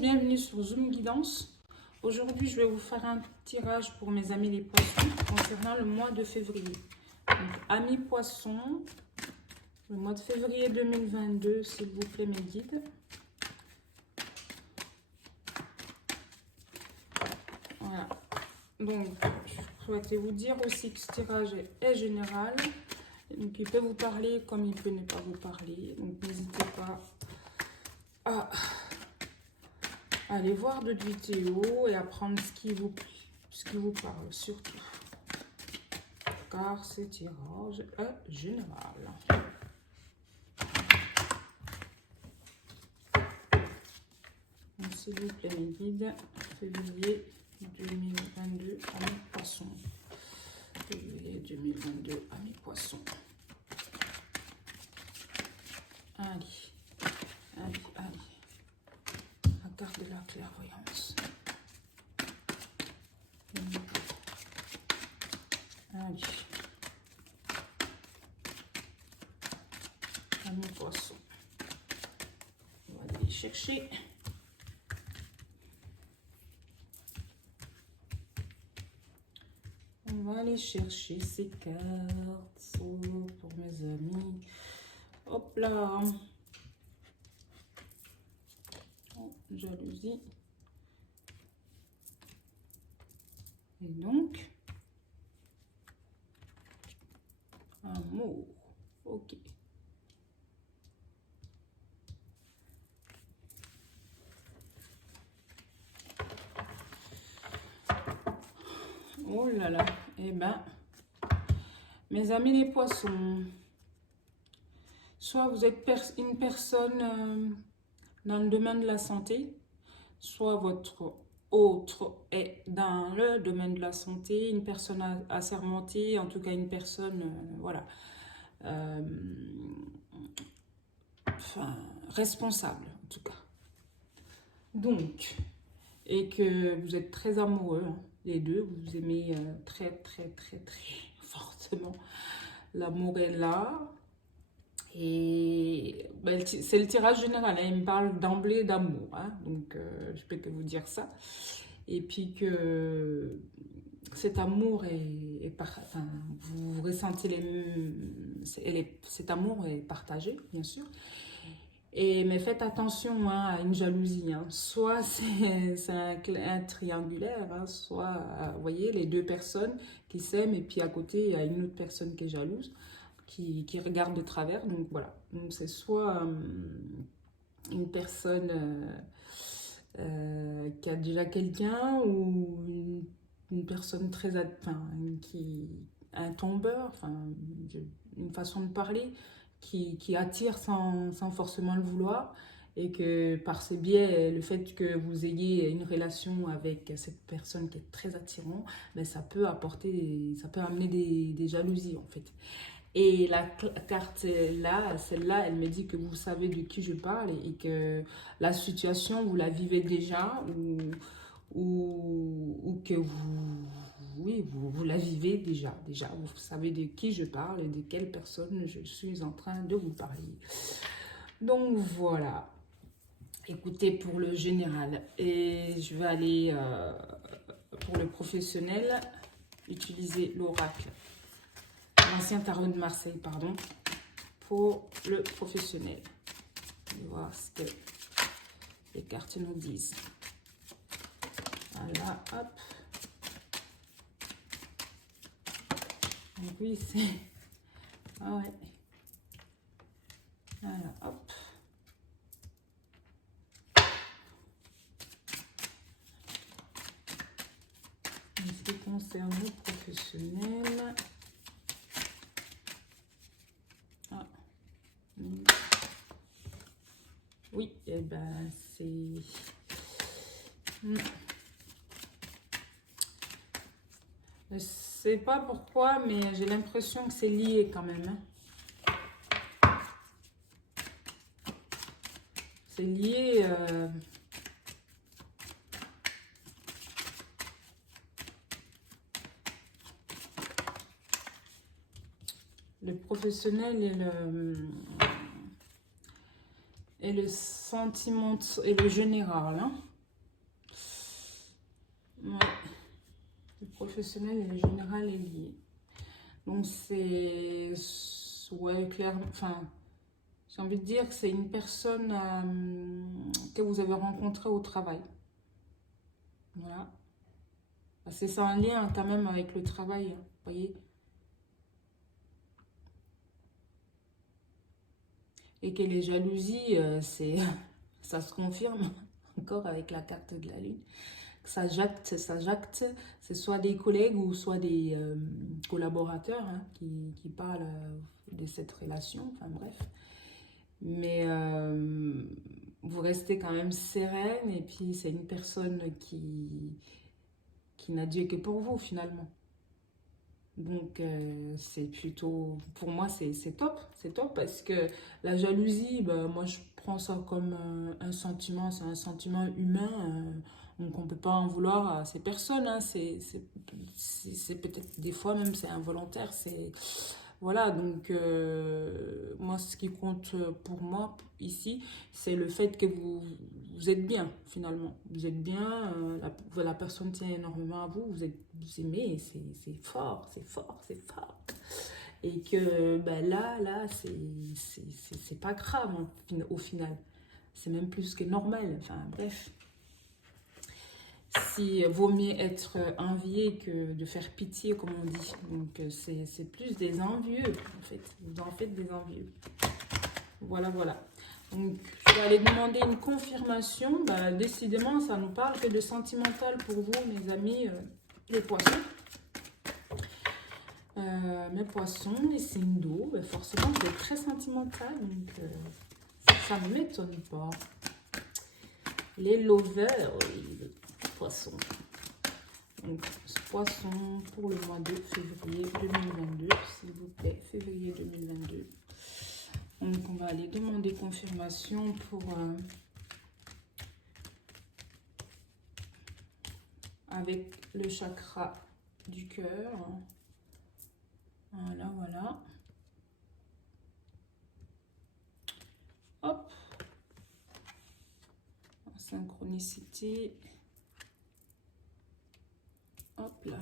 bienvenue sur Zoom Guidance. Aujourd'hui, je vais vous faire un tirage pour mes amis les poissons concernant le mois de février. Donc, amis poissons, le mois de février 2022, s'il vous plaît, mes guides. Voilà. Donc, je souhaitais vous dire aussi que ce tirage est général. Donc, il peut vous parler comme il peut ne pas vous parler. Donc, n'hésitez pas à aller voir d'autres vidéos et apprendre ce qui vous parle surtout. Car ce tirage est général. Donc, s'il vous plaît, mes guides, février 2022 à mes poissons. Février 2022 à mes poissons. Allez, allez, allez. La carte de la clairvoyance. Allez. À mes poissons. On va aller les chercher. On va aller chercher ces cartes pour mes amis. Hop là. Oh, jalousie. Et donc, amour. Ok. Oh là là. Eh ben, mes amis les poissons, soit vous êtes une personne dans le domaine de la santé, soit votre autre est dans le domaine de la santé, une personne assermentée, en tout cas une personne, voilà, enfin, responsable en tout cas. Donc, et que vous êtes très amoureux, hein, les deux, vous aimez très fortement. L'amour est là. Et ben, c'est le tirage général, hein, il me parle d'emblée d'amour, hein, donc je peux que vous dire ça. Et puis que cet amour enfin, vous ressentez cet amour est partagé, bien sûr. Mais faites attention, hein, à une jalousie, hein. Soit c'est un triangulaire, hein, soit, vous voyez, les deux personnes qui s'aiment et puis à côté, il y a une autre personne qui est jalouse, qui regarde de travers. Donc voilà, donc c'est soit une personne qui a déjà quelqu'un ou une personne très, enfin, un tombeur, enfin, une façon de parler qui attire sans forcément le vouloir, et que par ces biais, le fait que vous ayez une relation avec cette personne qui est très attirante, ben ça peut amener des jalousies en fait. Et la carte là, celle-là, elle me dit que vous savez de qui je parle et que la situation, vous la vivez déjà ou que vous la vivez déjà. Déjà, vous savez de qui je parle et de quelle personne je suis en train de vous parler. Donc voilà, écoutez pour le général. Et je vais aller pour le professionnel, utiliser l'oracle. L'ancien tarot de Marseille, pardon, pour le professionnel. On va voir ce que les cartes nous disent. Voilà, hop. Donc oui, c'est... Ah ouais. Voilà, hop. En ce qui concerne le professionnel... Oui, et ben c'est... Je sais pas pourquoi, mais j'ai l'impression que c'est lié quand même. Hein. C'est lié... le professionnel et le sentiment et le général, hein. Ouais. Le professionnel et le général est lié. Donc c'est... Ouais, clairement. Enfin, j'ai envie de dire que c'est une personne que vous avez rencontrée au travail. Voilà. C'est un lien quand même avec le travail. Vous voyez. Et que les jalousies, c'est... ça se confirme encore avec la carte de la lune. Ça jacte, c'est soit des collègues ou soit des collaborateurs hein, qui parlent de cette relation, enfin bref. Mais vous restez quand même sereine et puis c'est une personne qui n'a Dieu que pour vous finalement. Donc c'est plutôt, pour moi c'est top parce que la jalousie, bah, moi je prends ça comme un sentiment, c'est un sentiment humain, donc on ne peut pas en vouloir à ces personnes, hein, c'est peut-être des fois même c'est involontaire, c'est voilà, donc moi ce qui compte pour moi ici, c'est le fait que vous êtes bien finalement. Vous êtes bien, la personne tient énormément à vous, vous aimez, c'est fort, c'est fort, c'est fort. Et que ben là, c'est pas grave au final. C'est même plus que normal, enfin bref. Si vaut mieux être envié que de faire pitié, comme on dit. Donc, c'est plus des envieux, en fait. Vous en faites des envieux. Voilà, voilà. Donc, je vais aller demander une confirmation. Bah, décidément, ça nous parle que de sentimental pour vous, mes amis, les poissons. Mes poissons, les signes d'eau, bah, forcément, vous êtes très sentimental. Donc, ça ne m'étonne pas. Les lovers, les poissons. Donc, poisson pour le mois de février 2022, s'il vous plaît, février 2022. Donc, on va aller demander confirmation pour avec le chakra du cœur. Voilà, voilà. Hop. Synchronicité. Hop là.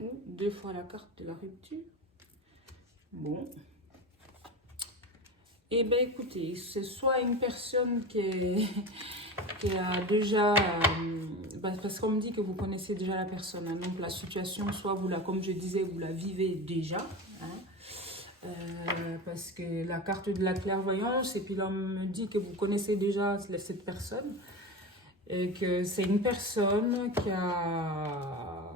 Ou deux fois la carte de la rupture. Bon. Eh bien, écoutez, c'est soit une personne qui a déjà... parce qu'on me dit que vous connaissez déjà la personne. Hein, donc, la situation, soit vous la, comme je disais, vous la vivez déjà. Hein, parce que la carte de la clairvoyance, et puis là, on me dit que vous connaissez déjà cette personne. Et que c'est une personne qui a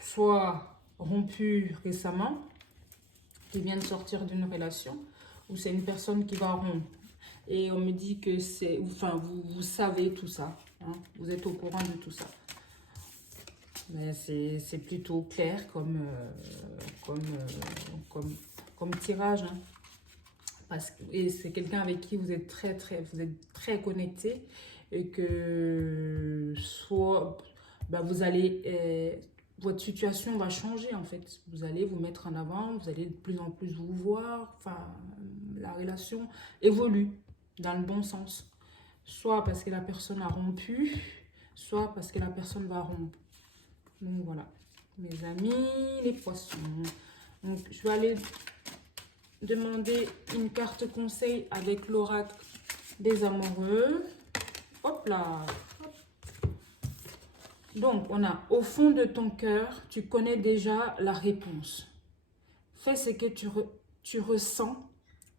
soit rompu récemment, qui vient de sortir d'une relation, ou c'est une personne qui va rompre. Et on me dit que c'est, enfin, vous savez tout ça, hein, vous êtes au courant de tout ça. Mais c'est plutôt clair comme tirage. Hein. Et c'est quelqu'un avec qui vous êtes très connecté et que soit bah, vous allez... votre situation va changer en fait. Vous allez vous mettre en avant, vous allez de plus en plus vous voir. Enfin, la relation évolue dans le bon sens. Soit parce que la personne a rompu, soit parce que la personne va rompre. Donc voilà, mes amis, les poissons. Donc je vais aller demander une carte conseil avec l'oracle des amoureux. Hop là. Donc, on a au fond de ton cœur, tu connais déjà la réponse. Fais ce que tu ressens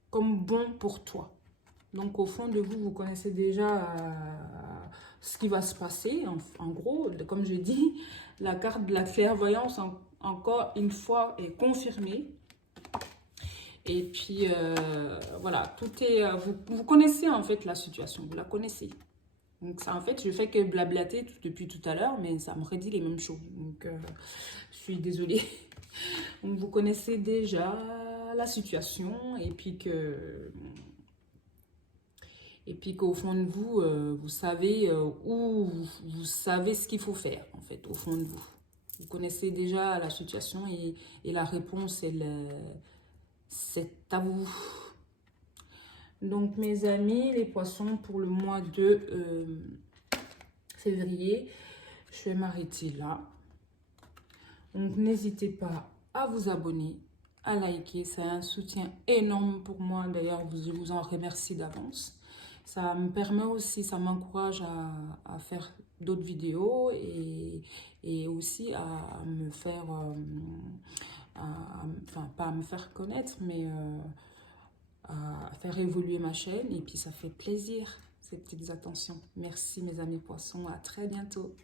comme bon pour toi. Donc, au fond de vous, vous connaissez déjà ce qui va se passer. En gros, comme je dis, la carte de la clairvoyance, encore une fois, est confirmée. Et puis, voilà, tout est... vous connaissez en fait la situation, vous la connaissez. Donc ça, en fait, je fais que blablater depuis tout à l'heure, mais ça me redit les mêmes choses. Donc, je suis désolée. Donc, vous connaissez déjà la situation et puis qu'au fond de vous, vous savez où vous savez ce qu'il faut faire, en fait, au fond de vous. Vous connaissez déjà la situation et la réponse, c'est à vous. Donc mes amis, les poissons, pour le mois de février, je vais m'arrêter là. Donc n'hésitez pas à vous abonner, à liker, c'est un soutien énorme pour moi. D'ailleurs, je vous en remercie d'avance. Ça me permet aussi, ça m'encourage à faire d'autres vidéos et aussi à me faire, enfin pas à me faire connaître, mais à faire évoluer ma chaîne. Et puis ça fait plaisir, ces petites attentions. Merci mes amis poissons, à très bientôt.